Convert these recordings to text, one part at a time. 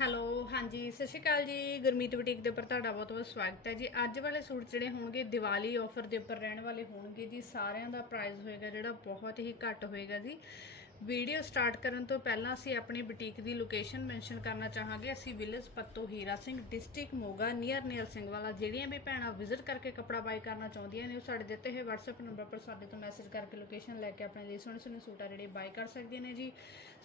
Hello, ਹਾਂਜੀ, ਸਤਿ ਸ਼੍ਰੀ ਅਕਾਲ ਜੀ। ਗੁਰਮੀਤ ਬੁਟੀਕ ਦੇ ਉੱਪਰ ਤੁਹਾਡਾ ਬਹੁਤ ਬਹੁਤ ਸਵਾਗਤ ਹੈ ਜੀ। ਅੱਜ ਵਾਲੇ ਸੂਟ ਜਿਹੜੇ ਹੋਣਗੇ, ਦੀਵਾਲੀ ਆਫਰ ਦੇ ਉੱਪਰ ਰਹਿਣ ਵਾਲੇ ਹੋਣਗੇ ਜੀ। ਸਾਰਿਆਂ ਦਾ ਪ੍ਰਾਈਸ ਹੋਏਗਾ ਜਿਹੜਾ, ਬਹੁਤ ਹੀ ਘੱਟ ਹੋਏਗਾ ਜੀ। ਵੀਡੀਓ ਸਟਾਰਟ ਕਰਨ ਤੋਂ ਪਹਿਲਾਂ ਅਸੀਂ ਆਪਣੀ ਬੁਟੀਕ ਦੀ ਲੋਕੇਸ਼ਨ ਮੈਂਸ਼ਨ ਕਰਨਾ ਚਾਹਾਂਗੇ। ਅਸੀਂ village Patto Hira Singh, district Moga, near near Singh Wala. ਜਿਹੜੀਆਂ ਵੀ ਭੈਣਾਂ ਵਿਜ਼ਿਟ ਕਰਕੇ ਕੱਪੜਾ ਬਾਈ ਕਰਨਾ ਚਾਹੁੰਦੀਆਂ ਨੇ, ਉਹ ਸਾਡੇ ਦਿੱਤੇ ਹੋਏ WhatsApp ਨੰਬਰ ਪਰ ਸਾਡੇ ਤੋਂ ਮੈਸੇਜ ਕਰਕੇ ਲੋਕੇਸ਼ਨ ਲੈ ਕੇ ਆਪਣੇ ਲਈ ਸੋਹਣੇ ਸੋਹਣੇ ਸੂਟ ਆ ਜਿਹੜੇ ਬਾਈ ਕਰ ਸਕਦੀਆਂ ਨੇ ਜੀ।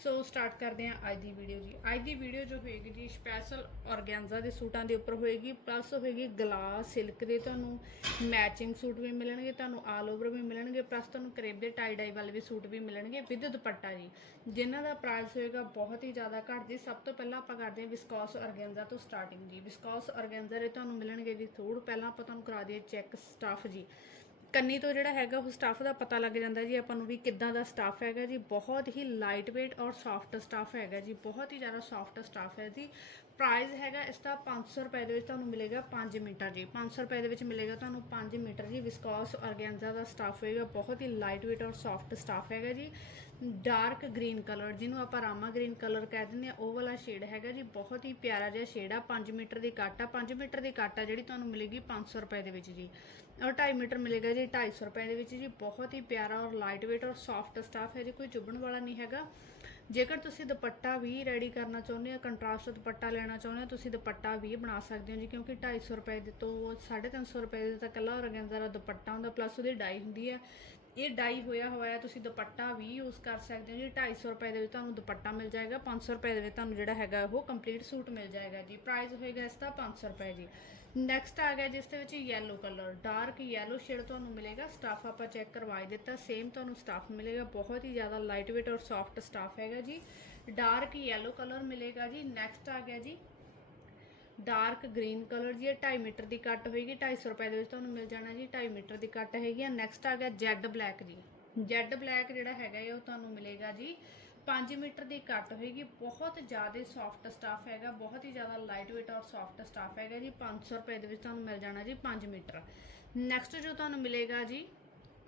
ਸੋ ਸਟਾਰਟ ਕਰਦੇ ਹਾਂ ਅੱਜ ਦੀ ਵੀਡੀਓ ਜੀ। ਅੱਜ ਦੀ ਵੀਡੀਓ ਜੋ ਹੋਏਗੀ ਜੀ ਸਪੈਸ਼ਲ ਔਰਗੈਂਜ਼ਾ ਦੇ ਸੂਟਾਂ ਦੇ ਉੱਪਰ ਹੋਏਗੀ ਪਲੱਸ ਹੋਏਗੀ ਗਲਾਸ ਸਿਲਕ ਦੇ ਤੁਹਾਨੂੰ ਮੈਚਿੰਗ ਸੂਟ ਵੀ ਮਿਲਣਗੇ, ਤੁਹਾਨੂੰ ਆਲ ਓਵਰ ਵੀ ਮਿਲਣਗੇ ਪਲੱਸ ਤੁਹਾਨੂੰ ਕਰੇਬ ਦੇ ਟਾਈ ਡਾਈ ਵਾਲੇ ਵੀ ਸੂਟ ਵੀ ਮਿਲਣਗੇ ਵਿਦ ਦੁਪੱਟਾ ਜੀ। ਜਿਨ੍ਹਾਂ ਦਾ ਪ੍ਰਾਈਸ ਹੋਏਗਾ ਬਹੁਤ ਹੀ ਜ਼ਿਆਦਾ ਘੱਟ ਜੀ। ਸਭ ਤੋਂ ਪਹਿਲਾਂ ਆਪਾਂ ਕਰਦੇ ਹਾਂ ਵਿਸਕੋਸ ਔਰਗੈਂਜ਼ਾ ਤੋਂ ਸਟਾਰਟਿੰਗ ਜੀ। ਵਿਸਕੋਸ ਔਰਗੈਂਜ਼ਾ ਦੇ ਤੁਹਾਨੂੰ ਮਿਲਣਗੇ ਜੀ ਸੂਟ ਪਹਿਲਾਂ ਆਪਾਂ ਤੁਹਾਨੂੰ ਕਰਾ ਦਈਏ ਚੈੱਕ ਸਟਾਫ ਜੀ। ਕੰਨੀ ਤੋਂ ਜਿਹੜਾ ਹੈਗਾ ਉਹ ਸਟਾਫ ਦਾ ਪਤਾ ਲੱਗ ਜਾਂਦਾ ਜੀ ਆਪਾਂ ਨੂੰ ਵੀ ਕਿੱਦਾਂ ਦਾ ਸਟਾਫ ਹੈਗਾ ਜੀ। ਬਹੁਤ ਹੀ ਲਾਈਟ weight ਔਰ ਸੌਫਟ ਸਟਾਫ ਹੈਗਾ ਜੀ। ਬਹੁਤ ਹੀ ਜ਼ਿਆਦਾ ਸੌਫਟ ਸਟਾਫ ਹੈ ਜੀ। ਪ੍ਰਾਈਸ ਹੈਗਾ ਇਸ ਦਾ 500 ਰੁਪਏ ਦੇ ਵਿੱਚ ਤੁਹਾਨੂੰ ਮਿਲੇਗਾ 5 ਮੀਟਰ ਜੀ। 500 ਰੁਪਏ ਦੇ ਵਿੱਚ ਮਿਲੇਗਾ ਤੁਹਾਨੂੰ 5 ਮੀਟਰ ਜੀ। ਵਿਸਕੌਸ ਔਰਗੈਂਜ਼ਾ ਦਾ ਸਟਾਫ ਹੋਏਗਾ। ਬਹੁਤ ਹੀ ਲਾਈਟ weight ਔਰ ਸੌਫਟ ਸਟਾਫ ਹੈਗਾ ਜੀ। ਡਾਰਕ ਗ੍ਰੀਨ ਕਲਰ ਜਿਹਨੂੰ ਆਪਾਂ ਰਾਮਾ ਗ੍ਰੀਨ ਕਲਰ ਕਹਿ ਦਿੰਦੇ ਆ ਉਹ ਵਾਲਾ ਸ਼ੇਡ ਹੈਗਾ ਜੀ, ਬਹੁਤ ਹੀ ਪਿਆਰਾ ਜਿਹਾ ਸ਼ੇਡ ਆ 5 ਮੀਟਰ ਦੀ ਕੱਟ ਆ 5 ਮੀਟਰ ਦੀ ਕੱਟ ਆ, ਜਿਹੜੀ ਤੁਹਾਨੂੰ ਮਿਲੇਗੀ 500 ਰੁਪਏ ਦੇ ਵਿੱਚ ਜੀ। ਔਰ 2.5 ਮੀਟਰ ਮਿਲੇਗਾ ਜੀ 250 ਰੁਪਏ ਦੇ ਵਿੱਚ ਜੀ, ਬਹੁਤ ਹੀ ਪਿਆਰਾ ਔਰ ਲਾਈਟ weight ਔਰ ਸੌਫਟ ਸਟਾਫ ਹੈ ਜੀ, ਕੋਈ ਚੁੱਭਣ ਵਾਲਾ ਨਹੀਂ ਹੈਗਾ। ਜੇਕਰ ਤੁਸੀਂ ਦੁਪੱਟਾ ਵੀ ਰੈਡੀ ਕਰਨਾ ਚਾਹੁੰਦੇ ਹੋ ਕੰਟਰਾਸਟ ਦੁਪੱਟਾ ਲੈਣਾ ਚਾਹੁੰਦੇ ਹੋ, ਤੁਸੀਂ ਦੁਪੱਟਾ ਵੀ ਬਣਾ ਸਕਦੇ ਹੋ ਜੀ, ਕਿਉਂਕਿ 250 ਰੁਪਏ ਦੇ ਤੋਂ 350 ਰੁਪਏ ਦੇ ਤਾਂ ਕੱਲਾ ਔਰਗੈਂਜ਼ਾ ਦਾ ਦੁਪੱਟਾ ਹੁੰਦਾ ਪਲੱਸ ਉਹਦੀ ਡਾਈ ਹੁੰਦੀ ਹੈ। ਇਹ ਡਾਈ ਹੋਇਆ ਹੋਇਆ, ਤੁਸੀਂ ਦੁਪੱਟਾ ਵੀ ਯੂਜ਼ ਕਰ ਸਕਦੇ ਹੋ ਜੀ। 250 ਰੁਪਏ ਦੇ ਵਿੱਚ ਤੁਹਾਨੂੰ ਦੁਪੱਟਾ ਮਿਲ ਜਾਏਗਾ 500 ਰੁਪਏ ਦੇ ਵਿੱਚ ਤੁਹਾਨੂੰ ਜਿਹੜਾ ਹੈਗਾ ਉਹ ਕੰਪਲੀਟ ਸੂਟ ਮਿਲ ਜਾਏਗਾ ਜੀ। ਪ੍ਰਾਈਸ ਹੋਏਗਾ ਇਸ ਦਾ 500 ਰੁਪਏ ਜੀ। ਨੈਕਸਟ ਆ ਗਿਆ ਜਿਸ ਦੇ ਵਿੱਚ yellow colour dark yellow shade ਤੁਹਾਨੂੰ ਮਿਲੇਗਾ। ਸਟਾਫ ਆਪਾਂ ਚੈੱਕ ਕਰਵਾ ਦਿੱਤਾ ਸੇਮ ਤੁਹਾਨੂੰ ਸਟਾਫ ਮਿਲੇਗਾ। ਬਹੁਤ ਹੀ ਜ਼ਿਆਦਾ ਲਾਈਟ weight ਔਰ ਸੌਫਟ ਸਟਾਫ ਹੈਗਾ ਜੀ। ਡਾਰਕ ਯੈਲੋ ਕਲਰ ਮਿਲੇਗਾ ਜੀ। ਨੈਕਸਟ ਆ ਗਿਆ ਜੀ ਡਾਰਕ ਗ੍ਰੀਨ ਕਲਰ ਜੀ ਇਹ 2.5 ਮੀਟਰ ਦੀ ਕੱਟ ਹੋਏਗੀ 250 ਰੁਪਏ ਦੇ ਵਿੱਚ ਤੁਹਾਨੂੰ ਮਿਲ ਜਾਣਾ ਜੀ 2.5 ਮੀਟਰ ਦੀ ਕੱਟ ਹੈਗੀ ਆ ਨੈਕਸਟ ਆ ਗਿਆ ਜੈਡ ਬਲੈਕ ਜੀ। ਜੈਡ ਬਲੈਕ ਜਿਹੜਾ ਹੈਗਾ ਇਹ ਉਹ ਤੁਹਾਨੂੰ ਮਿਲੇਗਾ ਜੀ। 5 ਮੀਟਰ ਦੀ ਕੱਟ ਹੋਏਗੀ, ਬਹੁਤ ਜ਼ਿਆਦਾ ਸੌਫਟ ਸਟਾਫ ਹੈਗਾ, ਬਹੁਤ ਹੀ ਜ਼ਿਆਦਾ ਲਾਈਟ weight ਔਰ ਸੌਫਟ ਸਟਾਫ ਹੈਗਾ ਜੀ। 500 ਰੁਪਏ ਦੇ ਵਿੱਚ ਤੁਹਾਨੂੰ ਮਿਲ ਜਾਣਾ ਜੀ 5 ਮੀਟਰ। ਨੈਕਸਟ ਜੋ ਤੁਹਾਨੂੰ ਮਿਲੇਗਾ ਜੀ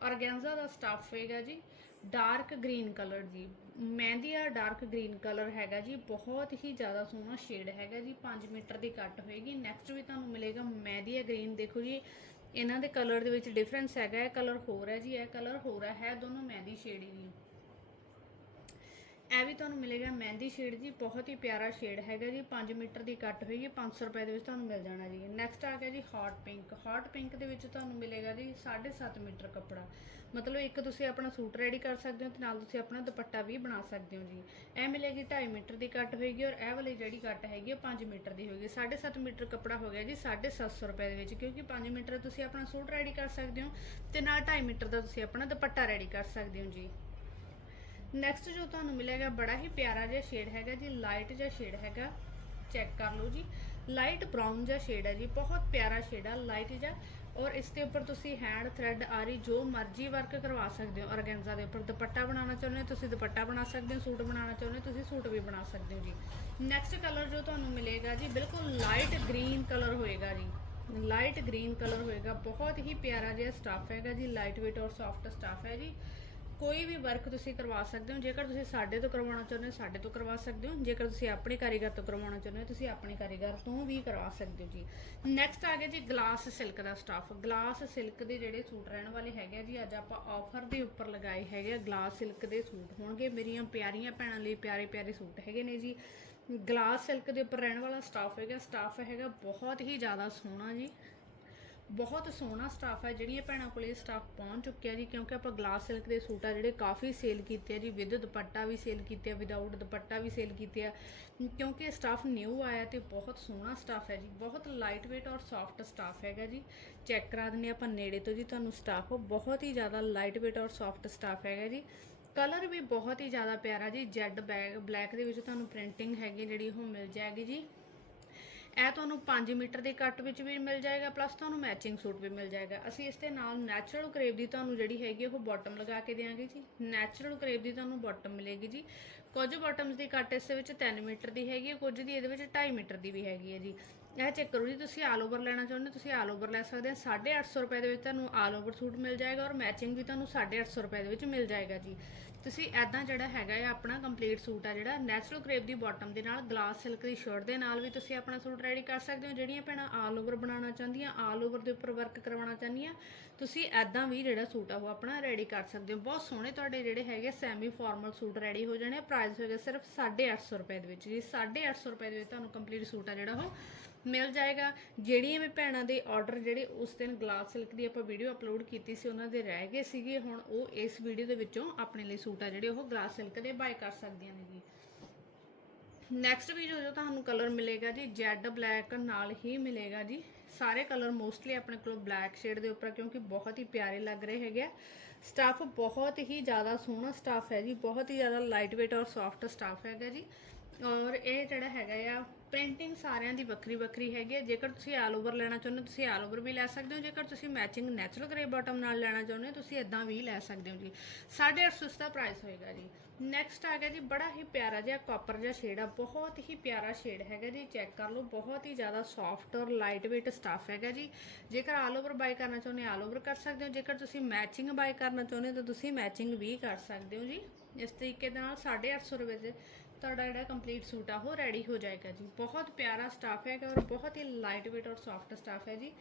ਔਰਗੈਂਜ਼ਾ ਦਾ ਸਟਾਫ ਹੋਏਗਾ ਜੀ ਡਾਰਕ ਗ੍ਰੀਨ ਕਲਰ ਜੀ। ਮਹਿੰਦੀ ਆ ਡਾਰਕ ਗ੍ਰੀਨ ਕਲਰ ਹੈਗਾ ਜੀ। ਬਹੁਤ ਹੀ ਜ਼ਿਆਦਾ ਸੋਹਣਾ ਸ਼ੇਡ ਹੈਗਾ ਜੀ। 5 ਮੀਟਰ ਦੀ ਕੱਟ ਹੋਏਗੀ। ਨੈਕਸਟ ਵੀ ਤੁਹਾਨੂੰ ਮਿਲੇਗਾ ਮਹਿੰਦੀ ਆ ਗ੍ਰੀਨ ਦੇਖੋ ਜੀ। ਇਹਨਾਂ ਦੇ ਕਲਰ ਦੇ ਵਿੱਚ ਡਿਫਰੈਂਸ ਹੈਗਾ। ਇਹ ਕਲਰ ਹੋਰ ਹੈ ਜੀ, ਇਹ ਕਲਰ ਹੋਰ ਹੈ। ਹੈ ਦੋਨੋਂ ਮਹਿੰਦੀ ਸ਼ੇਡ ਹੀ ਇਹ ਵੀ ਤੁਹਾਨੂੰ ਮਿਲੇਗਾ ਮਹਿੰਦੀ ਸ਼ੇਡ ਜੀ ਬਹੁਤ ਹੀ ਪਿਆਰਾ ਸ਼ੇਡ ਹੈਗਾ ਜੀ। 5 ਮੀਟਰ ਦੀ ਕੱਟ ਹੋਏਗੀ 500 ਰੁਪਏ ਦੇ ਵਿੱਚ ਤੁਹਾਨੂੰ ਮਿਲ ਜਾਣਾ ਜੀ। ਨੈਕਸਟ ਆ ਗਿਆ ਜੀ ਹੌਟ ਪਿੰਕ ਹੌਟ ਪਿੰਕ ਦੇ ਵਿੱਚ ਤੁਹਾਨੂੰ ਮਿਲੇਗਾ ਜੀ 7.5 ਮੀਟਰ ਕੱਪੜਾ। ਮਤਲਬ ਇੱਕ ਤੁਸੀਂ ਆਪਣਾ ਸੂਟ ਰੈਡੀ ਕਰ ਸਕਦੇ ਹੋ ਤੇ ਨਾਲ ਤੁਸੀਂ ਆਪਣਾ ਦੁਪੱਟਾ ਵੀ ਬਣਾ ਸਕਦੇ ਹੋ ਜੀ। ਇਹ ਮਿਲੇਗੀ 2.5 ਮੀਟਰ ਦੀ ਕੱਟ ਹੋਏਗੀ ਔਰ ਇਹ ਵਾਲੀ ਜਿਹੜੀ ਕੱਟ ਹੈਗੀ ਉਹ 5 ਮੀਟਰ ਦੀ ਹੋਏਗੀ। 7.5 ਮੀਟਰ ਕੱਪੜਾ ਹੋ ਗਿਆ ਜੀ 750 ਰੁਪਏ ਦੇ ਵਿੱਚ। ਕਿਉਂਕਿ 5 ਮੀਟਰ ਤੁਸੀਂ ਆਪਣਾ ਸੂਟ ਰੈਡੀ ਕਰ ਸਕਦੇ ਹੋ ਤੇ ਨਾਲ 2.5 ਮੀਟਰ ਦਾ ਤੁਸੀਂ ਆਪਣਾ ਦੁਪੱਟਾ ਰੈਡੀ ਕਰ ਸਕਦੇ ਹੋ ਜੀ। ਨੈਕਸਟ ਜੋ ਤੁਹਾਨੂੰ ਮਿਲੇਗਾ, ਬੜਾ ਹੀ ਪਿਆਰਾ ਜਿਹਾ ਸ਼ੇਡ ਹੈਗਾ ਜੀ ਲਾਈਟ ਜਿਹਾ ਸ਼ੇਡ ਹੈਗਾ। ਚੈੱਕ ਕਰ ਲਓ ਜੀ। ਲਾਈਟ ਬ੍ਰਾਊਨ ਜਿਹਾ ਸ਼ੇਡ ਹੈ ਜੀ, ਬਹੁਤ ਪਿਆਰਾ ਸ਼ੇਡ ਆ ਲਾਈਟ ਜਿਹਾ। ਔਰ ਇਸ ਦੇ ਉੱਪਰ ਤੁਸੀਂ ਹੈਂਡ ਥ੍ਰੈਡ ਆਰੀ, ਜੋ ਮਰਜ਼ੀ ਵਰਕ ਕਰਵਾ ਸਕਦੇ ਹੋ। ਔਰਗੈਂਜ਼ਾ ਦੇ ਉੱਪਰ ਦੁਪੱਟਾ ਬਣਾਉਣਾ ਚਾਹੁੰਦੇ ਹੋ, ਤੁਸੀਂ ਦੁਪੱਟਾ ਬਣਾ ਸਕਦੇ ਹੋ, ਸੂਟ ਬਣਾਉਣਾ ਚਾਹੁੰਦੇ ਹੋ, ਤੁਸੀਂ ਸੂਟ ਵੀ ਬਣਾ ਸਕਦੇ ਹੋ ਜੀ। ਨੈਕਸਟ ਕਲਰ ਜੋ ਤੁਹਾਨੂੰ ਮਿਲੇਗਾ ਜੀ, ਬਿਲਕੁਲ ਲਾਈਟ ਗ੍ਰੀਨ ਕਲਰ ਹੋਏਗਾ ਜੀ। ਲਾਈਟ ਗ੍ਰੀਨ ਕਲਰ ਹੋਏਗਾ, ਬਹੁਤ ਹੀ ਪਿਆਰਾ ਜਿਹਾ ਸਟਾਫ ਹੈਗਾ ਜੀ ਲਾਈਟ weight ਔਰ ਸੌਫਟ ਸਟਾਫ ਹੈ ਜੀ। ਕੋਈ ਵੀ ਵਰਕ ਤੁਸੀਂ ਕਰਵਾ ਸਕਦੇ ਹੋ, ਜੇਕਰ ਤੁਸੀਂ ਸਾਡੇ ਤੋਂ ਕਰਵਾਉਣਾ ਚਾਹੁੰਦੇ ਹੋ, ਸਾਡੇ ਤੋਂ ਕਰਵਾ ਸਕਦੇ ਹੋ, ਜੇਕਰ ਤੁਸੀਂ ਆਪਣੇ ਕਾਰੀਗਰ ਤੋਂ ਕਰਵਾਉਣਾ ਚਾਹੁੰਦੇ ਹੋ, ਤੁਸੀਂ ਆਪਣੇ ਕਾਰੀਗਰ ਤੋਂ ਵੀ ਕਰਵਾ ਸਕਦੇ ਹੋ ਜੀ। ਨੈਕਸਟ ਆ ਗਿਆ ਜੀ ਗਲਾਸ ਸਿਲਕ ਦਾ ਸਟਾਫ ਗਲਾਸ ਸਿਲਕ ਦੇ ਜਿਹੜੇ ਸੂਟ ਰਹਿਣ ਵਾਲੇ ਹੈਗੇ ਆ ਜੀ, ਅੱਜ ਆਪਾਂ ਆਫਰ ਦੇ ਉੱਪਰ ਲਗਾਏ ਹੈਗੇ ਆ ਗਲਾਸ ਸਿਲਕ ਦੇ ਸੂਟ ਹੋਣਗੇ। ਮੇਰੀਆਂ ਪਿਆਰੀਆਂ ਭੈਣਾਂ ਲਈ ਪਿਆਰੇ ਪਿਆਰੇ ਸੂਟ ਹੈਗੇ ਨੇ ਜੀ। ਗਲਾਸ ਸਿਲਕ ਦੇ ਉੱਪਰ ਰਹਿਣ ਵਾਲਾ ਸਟਾਫ ਹੈਗਾ ਸਟਾਫ ਹੈਗਾ ਬਹੁਤ ਹੀ ਜ਼ਿਆਦਾ ਸੋਹਣਾ ਜੀ। ਬਹੁਤ ਸੋਹਣਾ ਸਟਾਫ ਹੈ, ਜਿਹੜੀਆਂ ਭੈਣਾਂ ਕੋਲ ਇਹ ਸਟਾਫ ਪਹੁੰਚ ਚੁੱਕਿਆ ਜੀ, ਕਿਉਂਕਿ ਆਪਾਂ ਗਲਾਸ ਸਿਲਕ ਦੇ ਸੂਟ ਆ ਜਿਹੜੇ ਕਾਫੀ ਸੇਲ ਕੀਤੇ ਆ ਜੀ ਵਿਦ ਦੁਪੱਟਾ ਵੀ ਸੇਲ ਕੀਤੇ ਆ ਵਿਦਆਊਟ ਦੁਪੱਟਾ ਵੀ ਸੇਲ ਕੀਤੇ ਆ। ਕਿਉਂਕਿ ਇਹ ਸਟਾਫ ਨਿਊ ਆਇਆ ਤੇ ਬਹੁਤ ਸੋਹਣਾ ਸਟਾਫ ਹੈ ਜੀ, ਬਹੁਤ ਲਾਈਟ weight ਔਰ ਸੌਫਟ ਸਟਾਫ ਹੈਗਾ ਜੀ। ਚੈੱਕ ਕਰਾ ਦਿੰਦੇ ਆਪਾਂ ਨੇੜੇ ਤੋਂ ਜੀ ਤੁਹਾਨੂੰ ਸਟਾਫ ਬਹੁਤ ਹੀ ਜ਼ਿਆਦਾ ਲਾਈਟ weight ਔਰ ਸੌਫਟ ਸਟਾਫ ਹੈਗਾ ਜੀ। ਕਲਰ ਵੀ ਬਹੁਤ ਹੀ ਜ਼ਿਆਦਾ ਪਿਆਰਾ ਜੀ ਜੈਡ ਬੈਗ ਬਲੈਕ ਦੇ ਵਿੱਚ ਤੁਹਾਨੂੰ ਪ੍ਰਿੰਟਿੰਗ ਹੈਗੀ ਜਿਹੜੀ ਉਹ ਮਿਲ ਜਾਏਗੀ ਜੀ। ਇਹ ਤੁਹਾਨੂੰ 5 ਮੀਟਰ ਦੀ ਕੱਟ ਵਿੱਚ ਵੀ ਮਿਲ ਜਾਏਗਾ ਪਲੱਸ ਤੁਹਾਨੂੰ ਮੈਚਿੰਗ ਸੂਟ ਵੀ ਮਿਲ ਜਾਏਗਾ। ਅਸੀਂ ਇਸ ਦੇ ਨਾਲ ਨੈਚੁਰਲ ਕਰੇਪ ਦੀ ਤੁਹਾਨੂੰ ਜਿਹੜੀ ਹੈਗੀ ਉਹ ਬਾਟਮ ਲਗਾ ਕੇ ਦੇਵਾਂਗੇ ਜੀ। ਨੈਚੁਰਲ ਕਰੇਪ ਦੀ ਤੁਹਾਨੂੰ ਬਾਟਮ ਮਿਲੇਗੀ ਜੀ। ਕੁਝ ਬਾਟਮਸ ਦੀ ਕੱਟ ਇਸ ਦੇ ਵਿੱਚ 3 ਮੀਟਰ ਦੀ ਹੈਗੀ ਹੈ ਕੁਝ ਦੀ ਇਹਦੇ ਵਿੱਚ 2.5 ਮੀਟਰ ਦੀ ਵੀ ਹੈਗੀ ਹੈ ਜੀ। ਇਹ ਚੈੱਕ ਕਰੋ ਜੀ, ਤੁਸੀਂ ਆਲ ਓਵਰ ਲੈਣਾ ਚਾਹੁੰਦੇ ਹੋ, ਤੁਸੀਂ ਆਲ ਓਵਰ ਲੈ ਸਕਦੇ ਹੋ 850 ਰੁਪਏ ਦੇ ਵਿੱਚ ਤੁਹਾਨੂੰ ਆਲ ਓਵਰ ਸੂਟ ਮਿਲ ਜਾਏਗਾ ਔਰ ਮੈਚਿੰਗ ਵੀ ਤੁਹਾਨੂੰ 850 ਰੁਪਏ ਦੇ ਵਿੱਚ ਮਿਲ ਜਾਏਗਾ ਜੀ। ਤੁਸੀਂ ਐਦਾਂ ਜਿਹੜਾ ਹੈਗਾ ਹੈ ਆਪਣਾ ਕੰਪਲੀਟ ਸੂਟ ਆ ਜਿਹੜਾ ਨੈਚੁਰਲ ਕਰੇਪ ਦੀ ਬਾਟਮ ਦੇ ਨਾਲ ਗਲਾਸ ਸਿਲਕ ਦੀ ਸ਼ਰਟ ਦੇ ਨਾਲ ਵੀ ਤੁਸੀਂ ਆਪਣਾ ਸੂਟ ਰੈਡੀ ਕਰ ਸਕਦੇ ਹੋ। ਜਿਹੜੀਆਂ ਭੈਣਾਂ ਆਲ ਓਵਰ ਬਣਾਉਣਾ ਚਾਹੁੰਦੀਆਂ ਆਲ ਓਵਰ ਦੇ ਉੱਪਰ ਵਰਕ ਕਰਵਾਉਣਾ ਚਾਹੁੰਦੀਆਂ, ਤੁਸੀਂ ਐਦਾਂ ਵੀ ਜਿਹੜਾ ਸੂਟ ਆ ਉਹ ਆਪਣਾ ਰੈਡੀ ਕਰ ਸਕਦੇ ਹੋ। ਬਹੁਤ ਸੋਹਣੇ ਤੁਹਾਡੇ ਜਿਹੜੇ ਹੈਗੇ ਸੈਮੀ ਫਾਰਮਲ ਸੂਟ ਰੈਡੀ ਹੋ ਜਾਣੇ ਪ੍ਰਾਈਸ ਹੋਏਗਾ ਸਿਰਫ 850 ਰੁਪਏ ਦੇ ਵਿੱਚ ਜੀ। 850 ਰੁਪਏ ਦੇ ਵਿੱਚ ਤੁਹਾਨੂੰ ਕੰਪਲੀਟ ਸੂਟ ਆ ਜਿਹੜਾ ਉਹ ਮਿਲ ਜਾਏਗਾ। ਜਿਹੜੀਆਂ ਵੀ ਭੈਣਾਂ ਦੇ ਆਰਡਰ ਜਿਹੜੇ ਉਸ ਦਿਨ ਗਲਾਸ ਸਿਲਕ ਦੀ ਆਪਾਂ ਵੀਡੀਓ ਅਪਲੋਡ ਕੀਤੀ ਸੀ, ਉਹਨਾਂ ਦੇ ਰਹਿ ਗਏ ਸੀਗੇ। ਹੁਣ ਉਹ ਇਸ ਵੀਡੀਓ ਦੇ ਵਿੱਚੋਂ ਆਪਣੇ ਲਈ ਸੂਟ ਆ ਜਿਹੜੇ ਉਹ ਗਲਾਸ ਸਿਲਕ ਦੇ ਬਾਏ ਕਰ ਸਕਦੀਆਂ ਨੇ ਜੀ। ਨੈਕਸਟ ਵੀ ਜੋ ਤੁਹਾਨੂੰ ਕਲਰ ਮਿਲੇਗਾ ਜੀ ਜੈਡ ਬਲੈਕ ਨਾਲ ਹੀ ਮਿਲੇਗਾ ਜੀ। ਸਾਰੇ ਕਲਰ ਮੋਸਟਲੀ ਆਪਣੇ ਕੋਲ ਬਲੈਕ ਸ਼ੇਡ ਦੇ ਉੱਪਰ ਕਿਉਂਕਿ ਬਹੁਤ ਹੀ ਪਿਆਰੇ ਲੱਗ ਰਹੇ ਹੈਗੇ ਆ। ਸਟਾਫ ਬਹੁਤ ਹੀ ਜ਼ਿਆਦਾ ਸੋਹਣਾ ਸਟਾਫ ਹੈ ਜੀ। ਬਹੁਤ ਹੀ ਜ਼ਿਆਦਾ ਲਾਈਟ weight ਔਰ ਸੌਫਟ ਸਟਾਫ ਹੈਗਾ ਜੀ। ਔਰ ਇਹ ਜਿਹੜਾ ਹੈਗਾ ਆ ਪ੍ਰਿੰਟਿੰਗ ਸਾਰਿਆਂ ਦੀ ਵੱਖਰੀ ਵੱਖਰੀ ਹੈਗੀ ਹੈ। ਜੇਕਰ ਤੁਸੀਂ ਆਲ ਓਵਰ ਲੈਣਾ ਚਾਹੁੰਦੇ ਹੋ, ਤੁਸੀਂ ਆਲ ਓਵਰ ਵੀ ਲੈ ਸਕਦੇ ਹੋ। ਜੇਕਰ ਤੁਸੀਂ ਮੈਚਿੰਗ ਨੈਚੁਰਲ ਗ੍ਰੇ ਬਾਟਮ ਨਾਲ ਲੈਣਾ ਚਾਹੁੰਦੇ ਹੋ, ਤੁਸੀਂ ਇਦਾਂ ਵੀ ਲੈ ਸਕਦੇ ਹੋ ਜੀ। 850 ਦਾ ਪ੍ਰਾਈਸ ਹੋਏਗਾ ਜੀ। ਨੈਕਸਟ ਆ ਗਿਆ ਜੀ, ਬੜਾ ਹੀ ਪਿਆਰਾ ਜਿਹਾ ਕਾਪਰ ਜਿਹਾ ਸ਼ੇਡ ਆ। ਬਹੁਤ ਹੀ ਪਿਆਰਾ ਸ਼ੇਡ ਹੈਗਾ ਜੀ ਚੈੱਕ ਕਰ ਲਓ। ਬਹੁਤ ਹੀ ਜ਼ਿਆਦਾ ਸੌਫਟ ਔਰ ਲਾਈਟ weight ਸਟਾਫ ਹੈਗਾ ਜੀ। ਜੇਕਰ ਆਲ ਓਵਰ ਬਾਈ ਕਰਨਾ ਚਾਹੁੰਦੇ ਆਲ ਓਵਰ ਕਰ ਸਕਦੇ ਹੋ। ਜੇਕਰ ਤੁਸੀਂ ਮੈਚਿੰਗ ਬਾਈ ਕਰਨਾ ਚਾਹੁੰਦੇ ਹੋ, ਤਾਂ ਤੁਸੀਂ ਮੈਚਿੰਗ ਵੀ ਕਰ ਸਕਦੇ ਹੋ ਜੀ। ਇਸ ਤਰੀਕੇ ਦੇ ਨਾਲ 850 ਰੁਪਏ ਦੇ ਤੁਹਾਡਾ ਜਿਹੜਾ ਕੰਪਲੀਟ ਸੂਟ ਆ, ਉਹ ਰੈਡੀ ਹੋ ਜਾਏਗਾ ਜੀ। ਬਹੁਤ ਪਿਆਰਾ ਸਟਾਫ ਹੈਗਾ ਔਰ ਬਹੁਤ ਹੀ ਲਾਈਟ weight ਔਰ ਸੌਫਟ ਸਟਾਫ ਹੈ ਜੀ।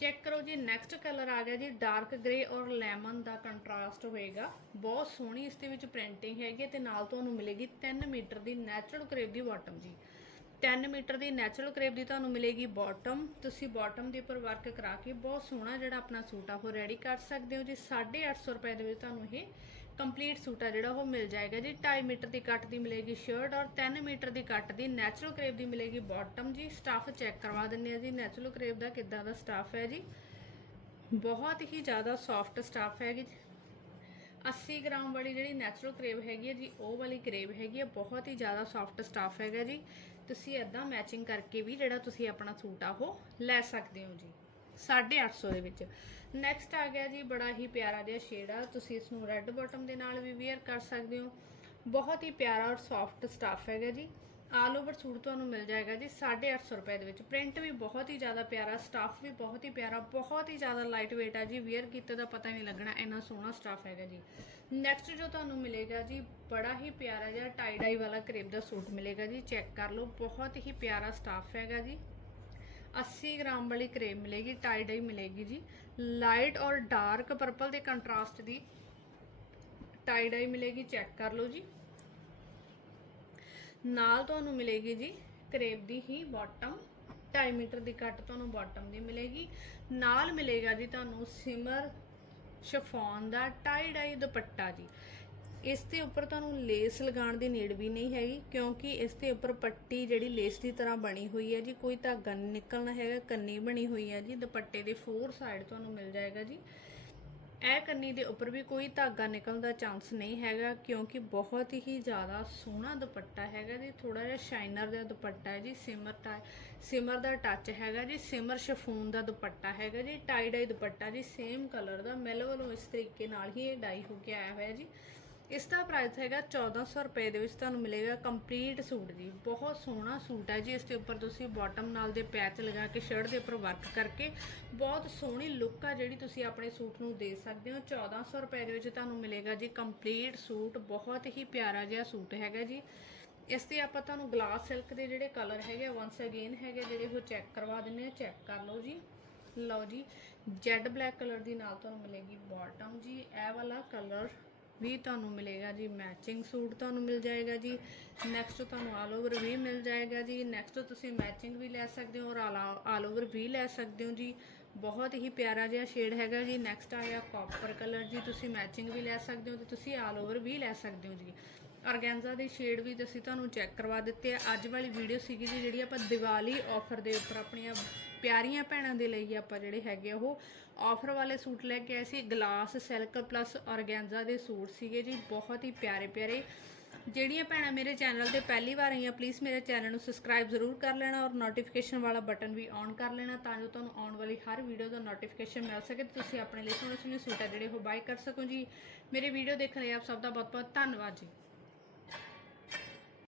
ਚੈੱਕ ਕਰੋ ਜੀ ਨੈਕਸਟ ਕਲਰ ਆ ਗਿਆ ਜੀ ਡਾਰਕ ਗ੍ਰੇ ਔਰ ਲੈਮਨ ਦਾ ਕੰਟਰਾਸਟ ਹੋਏਗਾ। ਬਹੁਤ ਸੋਹਣੀ ਇਸ ਦੇ ਵਿੱਚ ਪ੍ਰਿੰਟਿੰਗ ਹੈਗੀ ਹੈ ਤੇ ਨਾਲ ਤੁਹਾਨੂੰ ਮਿਲੇਗੀ 3 ਮੀਟਰ ਦੀ ਨੈਚੁਰਲ ਕਰੇਪ ਦੀ ਬਾਟਮ ਜੀ। 3 ਮੀਟਰ ਦੀ ਨੈਚੁਰਲ ਕਰੇਪ ਦੀ ਤੁਹਾਨੂੰ ਮਿਲੇਗੀ ਬਾਟਮ ਤੁਸੀਂ ਬਾਟਮ ਦੇ ਉੱਪਰ ਵਰਕ ਕਰਾ ਕੇ ਬਹੁਤ ਸੋਹਣਾ ਜਿਹੜਾ ਆਪਣਾ ਸੂਟ ਆ, ਉਹ ਰੈਡੀ ਕਰ ਸਕਦੇ ਹੋ ਜੀ। 850 ਰੁਪਏ ਦੇ ਵਿੱਚ ਤੁਹਾਨੂੰ ਇਹ ਕੰਪਲੀਟ ਸੂਟ ਆ ਜਿਹੜਾ, ਉਹ ਮਿਲ ਜਾਏਗਾ ਜੀ। 2.5 ਮੀਟਰ ਦੀ ਕੱਟ ਦੀ ਮਿਲੇਗੀ ਸ਼ਰਟ ਔਰ 3 ਮੀਟਰ ਦੀ ਕੱਟ ਦੀ ਨੈਚੁਰਲ ਕਰੇਪ ਦੀ ਮਿਲੇਗੀ ਬਾਟਮ ਜੀ। ਸਟਾਫ ਚੈੱਕ ਕਰਵਾ ਦਿੰਨੇ ਆ ਜੀ ਨੈਚੁਰਲ ਕਰੇਪ ਦਾ ਕਿੱਦਾਂ ਦਾ ਸਟਾਫ ਹੈ ਜੀ। ਬਹੁਤ ਹੀ ਜ਼ਿਆਦਾ ਸੌਫਟ ਸਟਾਫ ਹੈਗੀ 80 ਗ੍ਰਾਮ ਵਾਲੀ ਜਿਹੜੀ ਨੈਚੁਰਲ ਕਰੇਬ ਹੈਗੀ ਹੈ ਜੀ, ਉਹ ਵਾਲੀ ਕਰੇਬ ਹੈਗੀ ਹੈ। ਬਹੁਤ ਹੀ ਜ਼ਿਆਦਾ ਸੌਫਟ ਸਟਾਫ ਹੈਗਾ ਜੀ। ਤੁਸੀਂ ਐਦਾਂ ਮੈਚਿੰਗ ਕਰਕੇ ਵੀ ਜਿਹੜਾ ਤੁਸੀਂ ਆਪਣਾ ਸੂਟ ਆ, ਉਹ ਲੈ ਸਕਦੇ ਹੋ ਜੀ। 850 ਦੇ ਵਿੱਚ। ਨੈਕਸਟ ਆ ਗਿਆ ਜੀ, ਬੜਾ ਹੀ ਪਿਆਰਾ ਜਿਹਾ ਸ਼ੇਡ ਆ। ਤੁਸੀਂ ਇਸ ਨੂੰ ਰੈੱਡ ਬਾਟਮ ਦੇ ਨਾਲ ਵੀ ਵੇਅਰ ਕਰ ਸਕਦੇ ਹੋ। ਬਹੁਤ ਹੀ ਪਿਆਰਾ ਔਰ ਸੌਫਟ ਸਟਾਫ ਹੈਗਾ ਜੀ। ਆਲ ਓਵਰ ਸੂਟ ਤੁਹਾਨੂੰ ਮਿਲ ਜਾਏਗਾ ਜੀ 850 ਰੁਪਏ ਦੇ ਵਿੱਚ। ਪ੍ਰਿੰਟ ਵੀ ਬਹੁਤ ਹੀ ਜ਼ਿਆਦਾ ਪਿਆਰਾ ਸਟਾਫ ਵੀ ਬਹੁਤ ਹੀ ਪਿਆਰਾ, ਬਹੁਤ ਹੀ ਜ਼ਿਆਦਾ ਲਾਈਟ weight ਆ ਜੀ। ਵੇਅਰ ਕੀਤੇ ਦਾ ਪਤਾ ਨਹੀਂ ਲੱਗਣਾ, ਇੰਨਾ ਸੋਹਣਾ ਸਟਾਫ ਹੈਗਾ ਜੀ। ਨੈਕਸਟ ਜੋ ਤੁਹਾਨੂੰ ਮਿਲੇਗਾ ਜੀ, ਬੜਾ ਹੀ ਪਿਆਰਾ ਜਿਹਾ ਟਾਈ ਡਾਈ ਵਾਲਾ ਕਰੇਪ ਦਾ ਸੂਟ ਮਿਲੇਗਾ ਜੀ। ਚੈੱਕ ਕਰ ਲਓ, ਬਹੁਤ ਹੀ ਪਿਆਰਾ ਸਟਾਫ ਹੈਗਾ ਜੀ। 80 ਗ੍ਰਾਮ ਵਾਲੀ ਕਰੇਪ ਮਿਲੇਗੀ ਟਾਈ ਡਾਈ ਮਿਲੇਗੀ ਜੀ। ਲਾਈਟ ਔਰ ਡਾਰਕ ਪਰਪਲ ਦੇ ਕੰਟਰਾਸਟ ਦੀ ਟਾਈ ਡਾਈ ਮਿਲੇਗੀ, ਚੈੱਕ ਕਰ ਲਓ ਜੀ। ਨਾਲ ਤੁਹਾਨੂੰ ਮਿਲੇਗੀ ਜੀ ਕਰੇਬ ਦੀ ਹੀ ਬਾਟਮ 2.5 ਮੀਟਰ ਦੀ ਕੱਟ ਤੁਹਾਨੂੰ ਬਾਟਮ ਦੀ ਮਿਲੇਗੀ। ਨਾਲ ਮਿਲੇਗਾ ਜੀ ਤੁਹਾਨੂੰ ਸਿਮਰ ਸ਼ਫੋਨ ਦਾ ਟਾਈ ਡਾਈ ਦੁਪੱਟਾ ਜੀ। ਇਸ ਦੇ ਉੱਪਰ ਤੁਹਾਨੂੰ ਲੇਸ ਲਗਾਉਣ ਦੀ ਨੀਡ ਵੀ ਨਹੀਂ ਹੈਗੀ, ਕਿਉਂਕਿ ਇਸ ਦੇ ਉੱਪਰ ਪੱਟੀ ਜਿਹੜੀ ਲੇਸ ਦੀ ਤਰ੍ਹਾਂ ਬਣੀ ਹੋਈ ਹੈ ਜੀ, ਕੋਈ ਧਾਗਾ ਨਹੀਂ ਨਿਕਲਣਾ ਹੈਗਾ, ਕੰਨੀ ਬਣੀ ਹੋਈ ਹੈ ਜੀ, ਦੁਪੱਟੇ ਦੇ ਫੋਰ ਸਾਈਡ ਤੁਹਾਨੂੰ ਮਿਲ ਜਾਏਗਾ ਜੀ। ਇਹ ਕੰਨੀ ਦੇ ਉੱਪਰ ਵੀ ਕੋਈ ਧਾਗਾ ਨਿਕਲਣ ਦਾ ਚਾਂਸ ਨਹੀਂ ਹੈਗਾ, ਕਿਉਂਕਿ ਬਹੁਤ ਹੀ ਜ਼ਿਆਦਾ ਸੋਹਣਾ ਦੁਪੱਟਾ ਹੈਗਾ ਜੀ ਥੋੜਾ ਜਿਹਾ ਸ਼ਾਈਨਰ ਦਾ ਦੁਪੱਟਾ ਹੈ ਜੀ, ਸਿਮਰ ਟਾ, ਸਿਮਰ ਦਾ ਟੱਚ ਹੈਗਾ ਜੀ, ਸਿਮਰ ਸ਼ਫੂਨ ਦਾ ਦੁਪੱਟਾ ਹੈਗਾ ਜੀ ਟਾਈ ਡਾਈ ਦੁਪੱਟਾ ਜੀ ਸੇਮ ਕਲਰ ਦਾ ਮੈਲੋ ਵੱਲੋਂ ਇਸ ਤਰੀਕੇ ਨਾਲ ਹੀ ਇਹ ਡਾਈ ਹੋ ਕੇ ਆਇਆ ਹੋਇਆ ਜੀ। ਇਸ ਦਾ ਪ੍ਰਾਈਸ ਹੈਗਾ 1400 ਰੁਪਏ ਦੇ ਵਿੱਚ ਤੁਹਾਨੂੰ ਮਿਲੇਗਾ ਕੰਪਲੀਟ ਸੂਟ ਜੀ। ਬਹੁਤ ਸੋਹਣਾ ਸੂਟ ਹੈ ਜੀ। ਇਸ ਦੇ ਉੱਪਰ ਤੁਸੀਂ ਬਾਟਮ ਨਾਲ ਦੇ ਪੈਚ ਲਗਾ ਕੇ ਸ਼ਰਟ ਦੇ ਉੱਪਰ ਵਰਕ ਕਰਕੇ ਬਹੁਤ ਸੋਹਣੀ ਲੁੱਕ ਆ ਜਿਹੜੀ ਤੁਸੀਂ ਆਪਣੇ ਸੂਟ ਨੂੰ ਦੇ ਸਕਦੇ ਹੋ। 1400 ਰੁਪਏ ਦੇ ਵਿੱਚ ਤੁਹਾਨੂੰ ਮਿਲੇਗਾ ਜੀ ਕੰਪਲੀਟ ਸੂਟ। ਬਹੁਤ ਹੀ ਪਿਆਰਾ ਜਿਹਾ ਸੂਟ ਹੈਗਾ ਜੀ। ਇਸ ਤੇ ਆਪਾਂ ਤੁਹਾਨੂੰ ਗਲਾਸ ਸਿਲਕ ਦੇ ਜਿਹੜੇ ਕਲਰ ਹੈਗੇ ਵਾਂਸ ਅਗੇਨ ਹੈਗੇ ਜਿਹੜੇ ਉਹ ਚੈੱਕ ਕਰਵਾ ਦਿੰਨੇ ਆ ਚੈੱਕ ਕਰ ਲਓ ਜੀ। ਲਓ ਜੀ। ਜੈਡ ਬਲੈਕ ਕਲਰ ਦੀ ਨਾਲ ਤੁਹਾਨੂੰ ਮਿਲੇਗੀ ਬਾਟਮ ਜੀ। ਇਹ ਵਾਲਾ ਕਲਰ ਵੀ ਤੁਹਾਨੂੰ ਮਿਲੇਗਾ ਜੀ ਮੈਚਿੰਗ ਸੂਟ ਤੁਹਾਨੂੰ ਮਿਲ ਜਾਏਗਾ ਜੀ ਨੈਕਸਟ ਤੁਹਾਨੂੰ ਆਲ ਓਵਰ ਵੀ ਮਿਲ ਜਾਏਗਾ ਜੀ ਨੈਕਸਟ ਤੁਸੀਂ ਮੈਚਿੰਗ ਵੀ ਲੈ ਸਕਦੇ ਹੋ ਔਰ ਆਲ ਓਵਰ ਵੀ ਲੈ ਸਕਦੇ ਹੋ ਜੀ। ਬਹੁਤ ਹੀ ਪਿਆਰਾ ਜਿਹਾ ਸ਼ੇਡ ਹੈਗਾ ਜੀ ਨੈਕਸਟ ਆਇਆ ਕਾਪਰ ਕਲਰ ਜੀ, ਤੁਸੀਂ ਮੈਚਿੰਗ ਵੀ ਲੈ ਸਕਦੇ ਹੋ ਤੇ ਤੁਸੀਂ ਆਲ ਓਵਰ ਵੀ ਲੈ ਸਕਦੇ ਹੋ ਜੀ। ਆਰਗੈਂਜ਼ਾ ਦੇ ਸ਼ੇਡ ਵੀ ਅਸੀਂ ਤੁਹਾਨੂੰ ਚੈੱਕ ਕਰਵਾ ਦਿੱਤੇ ਆ। ਅੱਜ ਵਾਲੀ ਵੀਡੀਓ ਸੀਗੀ ਜੀ ਜਿਹੜੀ ਆਪਾਂ ਦੀਵਾਲੀ ਆਫਰ ਦੇ ਉੱਪਰ ਆਪਣੀਆਂ ਪਿਆਰੀਆਂ ਭੈਣਾਂ ਦੇ ਲਈ ਆਪਾਂ ਜਿਹੜੇ ਹੈਗੇ ਆ ਉਹ ਆਫਰ ਵਾਲੇ ਸੂਟ ਲੈ ਕੇ ਆਏ ਸੀ। ਗਲਾਸ ਸਿਲਕ ਪਲੱਸ ਆਰਗੈਂਜ਼ਾ ਦੇ ਸੂਟ ਸੀਗੇ ਜੀ। ਬਹੁਤ ਹੀ ਪਿਆਰੇ ਪਿਆਰੇ। ਜਿਹੜੀਆਂ ਭੈਣਾਂ ਮੇਰੇ ਚੈਨਲ ਤੇ ਪਹਿਲੀ ਵਾਰ ਆਈਆਂ ਪਲੀਜ਼ ਮੇਰੇ ਚੈਨਲ ਨੂੰ ਸਬਸਕ੍ਰਾਈਬ ਜ਼ਰੂਰ ਕਰ ਲੈਣਾ ਔਰ ਨੋਟੀਫਿਕੇਸ਼ਨ ਵਾਲਾ ਬਟਨ ਵੀ ਔਨ ਕਰ ਲੈਣਾ ਤਾਂ ਜੋ ਤੁਹਾਨੂੰ ਆਉਣ ਵਾਲੀ ਹਰ ਵੀਡੀਓ ਦਾ ਨੋਟੀਫਿਕੇਸ਼ਨ ਮਿਲ ਸਕੇ ਤੇ ਤੁਸੀਂ ਆਪਣੇ ਲਈ ਸੋਹਣੇ ਸੋਹਣੇ ਸੂਟ ਆ ਜਿਹੜੇ ਉਹ ਬਾਈ ਕਰ ਸਕੋ ਜੀ। ਮੇਰੇ ਵੀਡੀਓ ਦੇਖਣ ਲਈ ਆਪ ਸਭ ਦਾ ਬਹੁਤ ਬਹੁਤ ਧੰਨਵਾਦ ਜੀ।